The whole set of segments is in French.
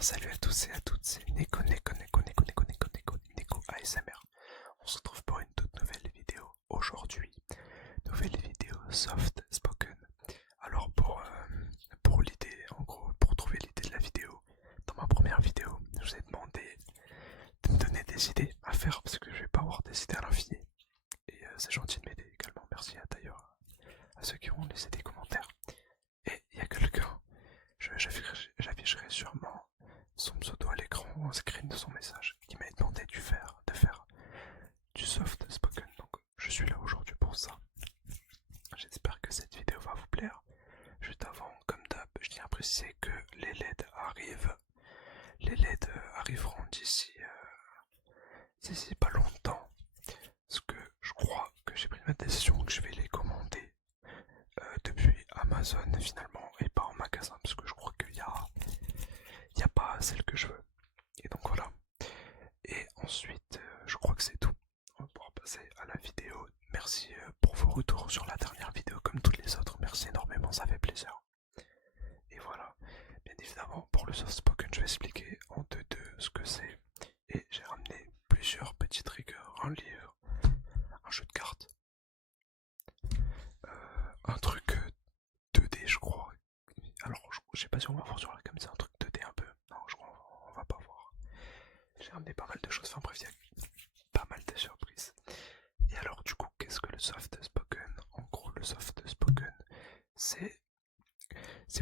Salut à tous et à toutes, c'est Neko ASMR. On se retrouve pour une toute nouvelle vidéo aujourd'hui. Nouvelle vidéo soft spoken. Alors pour l'idée, en gros, pour trouver l'idée de la vidéo, dans ma première vidéo, je vous ai demandé de me donner des idées à faire parce que je vais pas avoir des idées à l'infini. Et c'est gentil de m'aider également, merci d'ailleurs à ceux qui ont laissé des commentaires. Et il y a quelqu'un, j'afficherai sûrement son pseudo à l'écran ou un screen de son message qui m'a demandé de faire du soft spoken. Donc je suis là aujourd'hui pour ça. J'espère que cette vidéo va vous plaire. Juste avant, comme d'hab, je tiens à préciser que les LED arrivent. Les LED arriveront d'ici pas longtemps. Parce que je crois que j'ai pris ma décision que je vais les commander depuis Amazon finalement et pas en magasin parce que je crois qu'il y a pas celle que je veux. Et donc voilà. Et ensuite, je crois que c'est tout. On va pouvoir passer à la vidéo. Merci pour vos retours sur la dernière vidéo comme toutes les autres. Merci énormément, ça fait plaisir. Et voilà. Bien évidemment, pour le soft spoken, je vais expliquer en deux ce que c'est. Et j'ai ramené plusieurs petits triggers, un livre, un jeu de cartes, un truc 2D je crois. Alors je sais pas si on va voir sur la cam, c'est un truc 2D un peu. Non, je crois on va pas voir. J'ai ramené pas mal de choses, enfin bref, il y a pas mal de surprises. Et alors du coup, qu'est-ce que le soft spoken? En gros, le soft spoken, c'est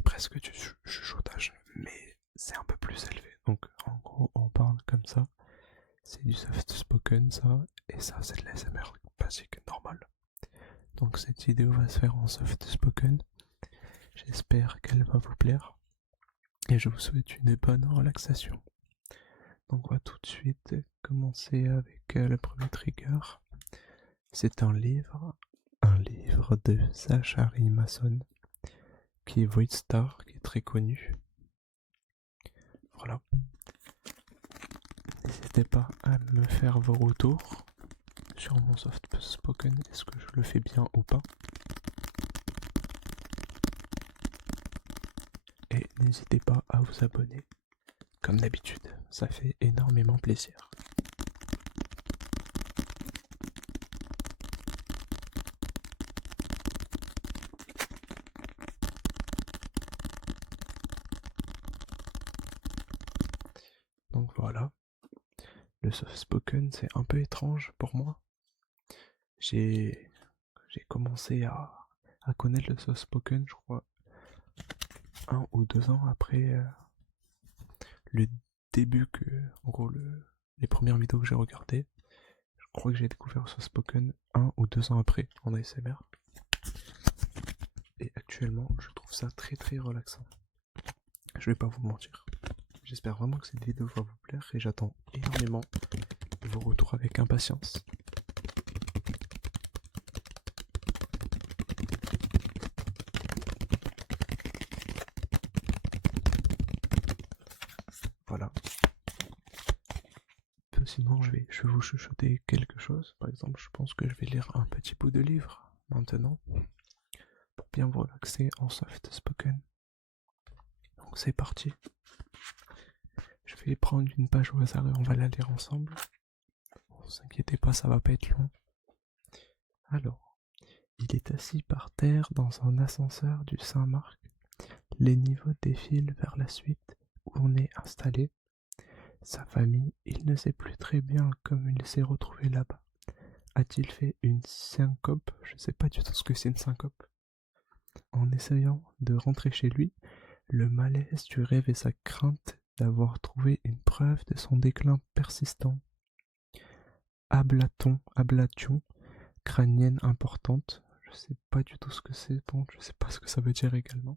presque du chuchotage, mais c'est un peu plus élevé. Donc en gros, on parle comme ça. C'est du soft spoken ça, et ça c'est de l'ASMR basique, normal. Donc cette vidéo va se faire en soft spoken. J'espère qu'elle va vous plaire. Et je vous souhaite une bonne relaxation. Donc on va tout de suite commencer avec le premier trigger. C'est un livre de Zachary Mason, qui est Void Star, qui est très connu. Voilà. N'hésitez pas à me faire vos retours sur mon soft spoken, est-ce que je le fais bien ou pas. Et n'hésitez pas à vous abonner, comme d'habitude, ça fait énormément plaisir. Donc voilà, le soft spoken c'est un peu étrange pour moi. J'ai commencé à connaître le soft spoken, je crois, 1 ou 2 ans après le début en gros, les premières vidéos que j'ai regardées. Je crois que j'ai découvert le soft spoken 1 ou 2 ans après en ASMR. Et actuellement, je trouve ça très très relaxant. Je vais pas vous mentir. J'espère vraiment que cette vidéo va vous plaire et j'attends énormément vos retours avec impatience. Voilà. Sinon, je vais vous chuchoter quelque chose. Par exemple, je pense que je vais lire un petit bout de livre maintenant pour bien vous relaxer en soft spoken. Donc c'est parti. Je vais prendre une page au hasard et on va la lire ensemble. Ne vous inquiétez pas, ça va pas être long. Alors, il est assis par terre dans un ascenseur du Saint-Marc. Les niveaux défilent vers la suite où on est installé. Sa famille, il ne sait plus très bien comment il s'est retrouvé là-bas. A-t-il fait une syncope? Je ne sais pas du tout ce que c'est une syncope. En essayant de rentrer chez lui, le malaise du rêve et sa crainte d'avoir trouvé une preuve de son déclin persistant. Ablation crânienne importante. Je sais pas du tout ce que c'est, bon, je sais pas ce que ça veut dire également.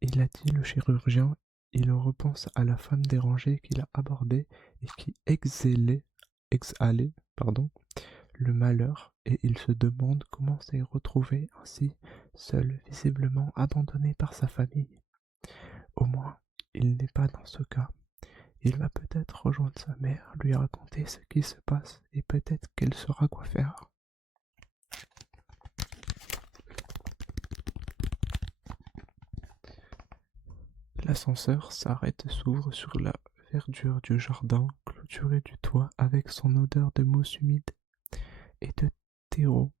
Il a dit le chirurgien, il repense à la femme dérangée qu'il a abordée et qui exhalait, le malheur, et il se demande comment s'est retrouvé ainsi, seul, visiblement abandonné par sa famille. Au moins, il n'est pas dans ce cas. Il va peut-être rejoindre sa mère, lui raconter ce qui se passe, et peut-être qu'elle saura quoi faire. L'ascenseur s'arrête et s'ouvre sur la verdure du jardin, clôturé du toit avec son odeur de mousse humide et de terreau,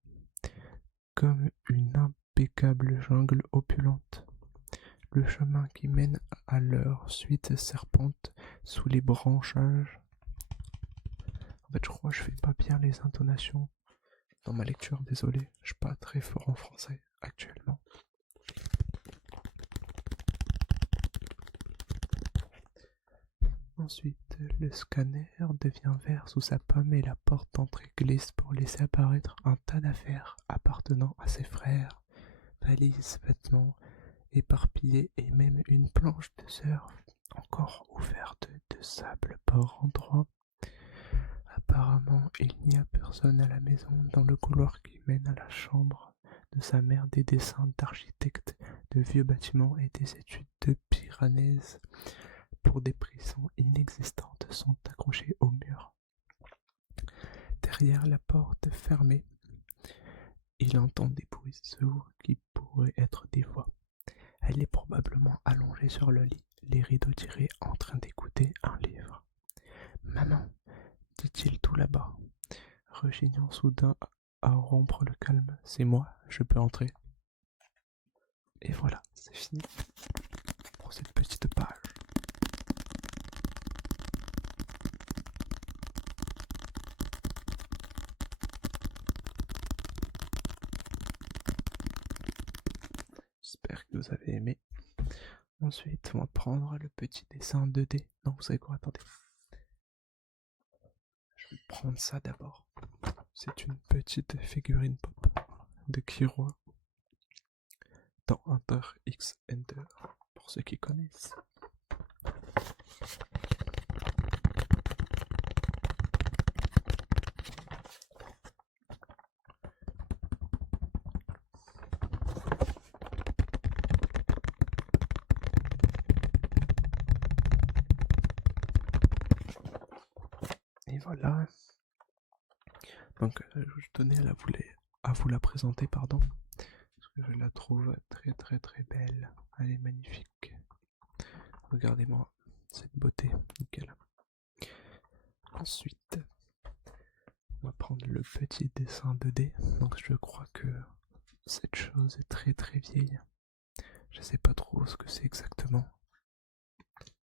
comme une impeccable jungle opulente. Le chemin qui mène à leur suite serpente sous les branchages. En fait, je crois que je fais pas bien les intonations dans ma lecture, désolé, je suis pas très fort en français actuellement. Ensuite, le scanner devient vert sous sa pomme et la porte d'entrée glisse pour laisser apparaître un tas d'affaires appartenant à ses frères, valises, vêtements éparpillés et même une planche de surf encore ouverte de sable par endroits. Apparemment, il n'y a personne à la maison. Dans le couloir qui mène à la chambre de sa mère, des dessins d'architectes, de vieux bâtiments et des études de Piranèse pour des prisons inexistantes sont accrochés au mur. Derrière la porte fermée, il entend des bruits sourds qui pourraient être des voix. Elle est probablement allongée sur le lit, les rideaux tirés, en train d'écouter un livre. « Maman !» dit-il tout là-bas, rechignant soudain à rompre le calme. « C'est moi, je peux entrer ?» Et voilà, c'est fini pour cette petite page. J'espère que vous avez aimé. Ensuite, on va prendre le petit dessin 2D. Non, vous savez quoi, attendez. Je vais prendre ça d'abord. C'est une petite figurine pop de Kiro dans Hunter x Hunter, pour ceux qui connaissent. Et voilà. Donc je tenais à vous la présenter, pardon, parce que je la trouve très très très belle. Elle est magnifique. Regardez-moi cette beauté, nickel. Ensuite, on va prendre le petit dessin 2D. Donc je crois que cette chose est très très vieille. Je sais pas trop ce que c'est exactement,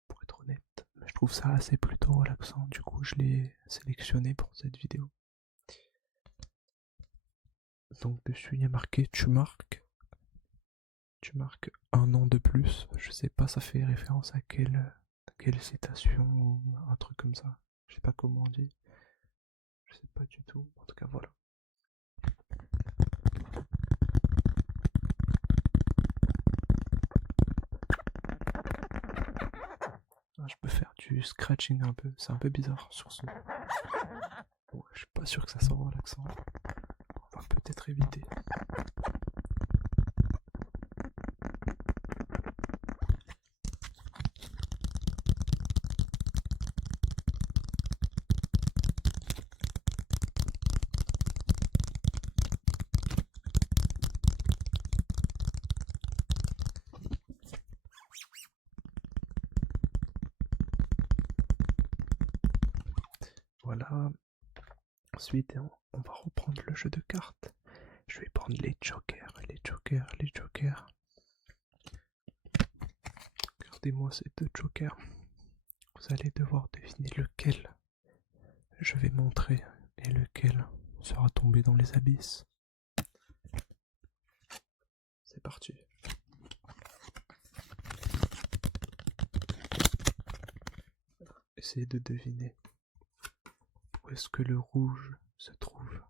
pour être honnête, mais je trouve ça assez plutôt relaxant. Du coup, je l'ai sélectionné pour cette vidéo. Donc dessus il y a marqué tu marques un an de plus. Je sais pas, ça fait référence à quelle citation ou un truc comme ça. Je sais pas comment on dit. Je sais pas du tout. En tout cas voilà. Ah, je peux faire du scratching un peu. C'est un peu bizarre sur son. Bon, je suis pas sûr que ça soit relaxant. On va peut-être éviter. Voilà. Ensuite, on va reprendre le jeu de cartes. Je vais prendre les jokers. Regardez-moi ces deux jokers. Vous allez devoir deviner lequel je vais montrer et lequel sera tombé dans les abysses. C'est parti. Essayez de deviner où est-ce que le rouge se trouve.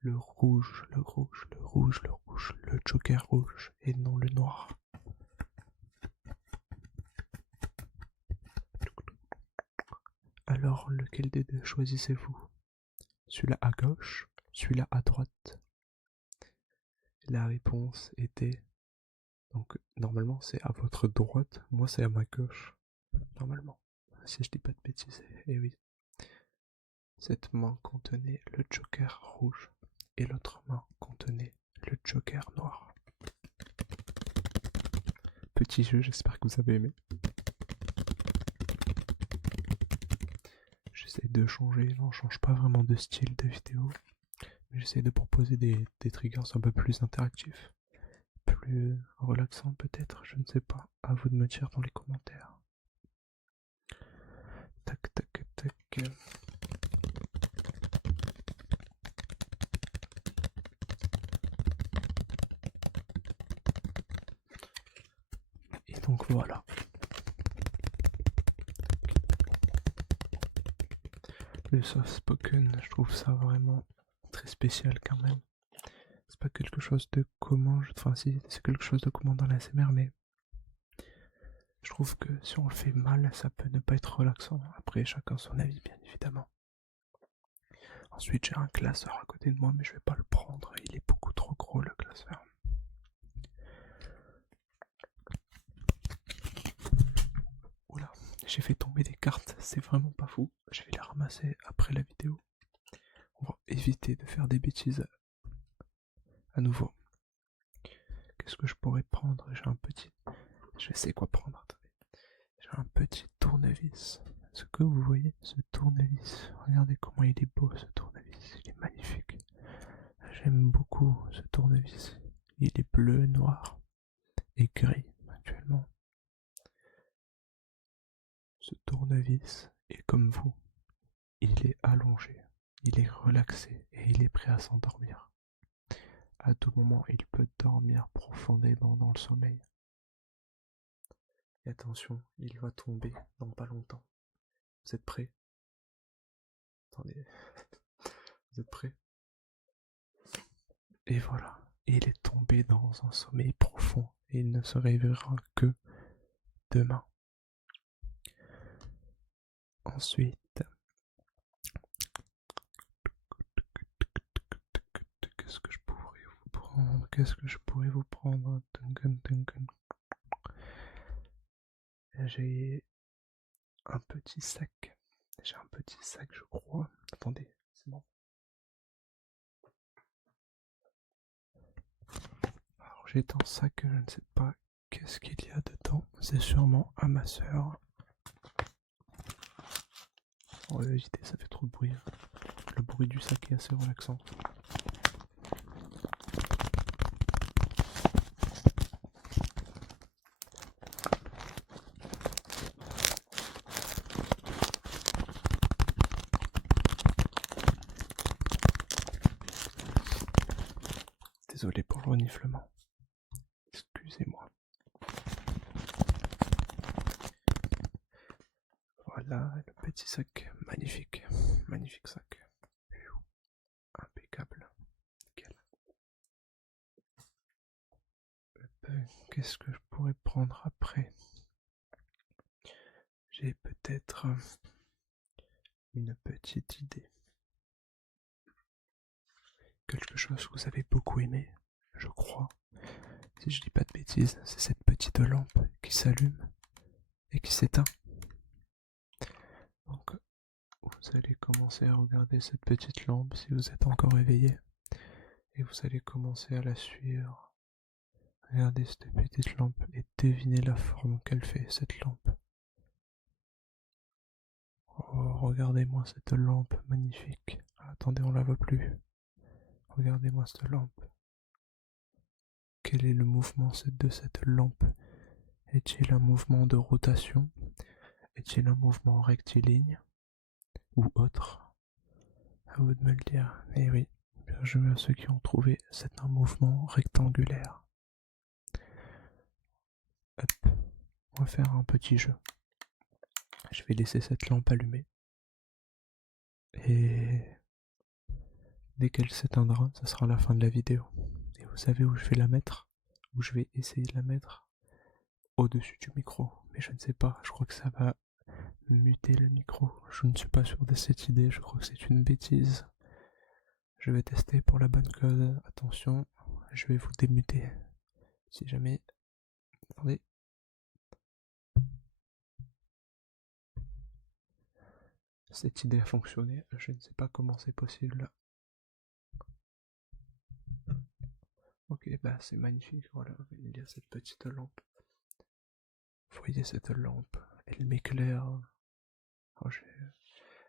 Le rouge, le joker rouge et non le noir. Alors, lequel des deux choisissez-vous? Celui-là à gauche, celui-là à droite? La réponse était... Donc, normalement, c'est à votre droite, moi c'est à ma gauche. Normalement, si je dis pas de bêtises, et oui. Cette main contenait le joker rouge et l'autre main contenait le joker noir. petit jeu, j'espère que vous avez aimé. J'essaie de changer, on change pas vraiment de style de vidéo, mais j'essaie de proposer des triggers un peu plus interactifs, plus relaxants peut-être, je ne sais pas, à vous de me dire dans les commentaires. Tac tac tac. Et donc voilà. Le soft spoken, je trouve ça vraiment très spécial quand même. C'est pas quelque chose de commun, enfin si, c'est quelque chose de commun dans la SMR, mais je trouve que si on le fait mal, ça peut ne pas être relaxant. Après, chacun son avis, bien évidemment. Ensuite, j'ai un classeur à côté de moi, mais je vais pas le prendre, il est beaucoup trop gros le classeur. Oula, j'ai fait tomber des cartes, c'est vraiment pas fou. Je vais les ramasser après la vidéo. On va éviter de faire des bêtises à nouveau. Qu'est-ce que je pourrais prendre? J'ai un petit... Je sais quoi prendre, attendez. J'ai un petit tournevis. Est-ce que vous voyez ce tournevis? Regardez comment il est beau ce tournevis, il est magnifique. J'aime beaucoup ce tournevis. Il est bleu, noir et gris actuellement. Ce tournevis est comme vous. Il est allongé, il est relaxé et il est prêt à s'endormir. À tout moment, il peut dormir profondément dans le sommeil. Et attention, il va tomber dans pas longtemps. Vous êtes prêts? Attendez. Vous êtes prêts? Et voilà, il est tombé dans un sommeil profond et il ne se réveillera que demain. Ensuite, qu'est-ce que je pourrais vous prendre? Qu'est-ce que je pourrais vous prendre? J'ai un petit sac. J'ai un petit sac, je crois. Attendez, c'est bon. Alors j'ai un sac, je ne sais pas qu'est-ce qu'il y a dedans. C'est sûrement à ma sœur. On va éviter, ça fait trop de bruit. Le bruit du sac est assez relaxant. Désolé pour le reniflement. Excusez-moi. Voilà le petit sac. Magnifique. Magnifique sac. Impeccable. Nickel. Qu'est-ce que je pourrais prendre après? J'ai peut-être une petite idée. Quelque chose que vous avez beaucoup aimé, je crois. Si je dis pas de bêtises, c'est cette petite lampe qui s'allume et qui s'éteint. Donc, vous allez commencer à regarder cette petite lampe si vous êtes encore éveillé. Et vous allez commencer à la suivre. Regardez cette petite lampe et devinez la forme qu'elle fait, cette lampe. Oh, regardez-moi cette lampe magnifique. Attendez, on la voit plus. Regardez-moi cette lampe. Quel est le mouvement de cette lampe? Est-il un mouvement de rotation? Est-il un mouvement rectiligne? Ou autre? À vous de me le dire. Et oui, bien joué à ceux qui ont trouvé, c'est un mouvement rectangulaire. Hop, on va faire un petit jeu. Je vais laisser cette lampe allumée. Et dès qu'elle s'éteindra, ça sera la fin de la vidéo. Et vous savez où je vais la mettre? Où je vais essayer de la mettre? Au-dessus du micro. Mais je ne sais pas, je crois que ça va muter le micro. Je ne suis pas sûr de cette idée, je crois que c'est une bêtise. Je vais tester pour la bonne cause. Attention, je vais vous démuter. Si jamais... Attendez. Cette idée a fonctionné, je ne sais pas comment c'est possible. Ok, bah c'est magnifique, voilà, il y a cette petite lampe Vous voyez cette lampe, elle m'éclaire. Oh,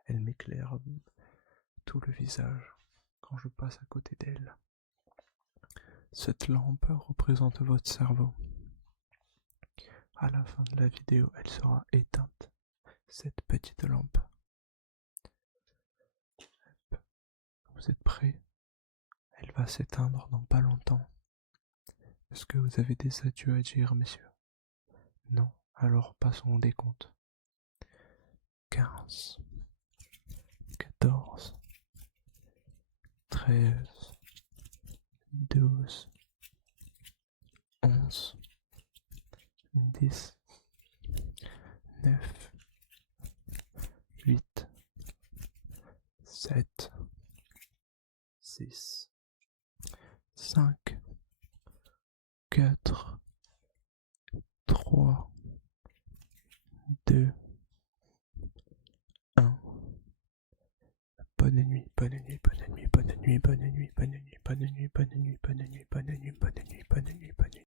elle m'éclaire tout le visage quand je passe à côté d'elle. Cette lampe représente votre cerveau. À la fin de la vidéo, elle sera éteinte. Cette petite lampe. Vous êtes prêts? Elle va s'éteindre dans pas longtemps. Est-ce que vous avez des adieux à dire, messieurs? Non? Alors passons au décompte. 15, 14, 13, 12, 11, 10, 9, 8, 7, 6, 5, 4, 3, 2, 1. Bonne nuit, bonne nuit, bonne nuit, bonne nuit, bonne nuit, bonne nuit, bonne nuit, bonne nuit, bonne nuit, bonne nuit, bonne nuit, bonne nuit, bonne nuit, bonne nuit.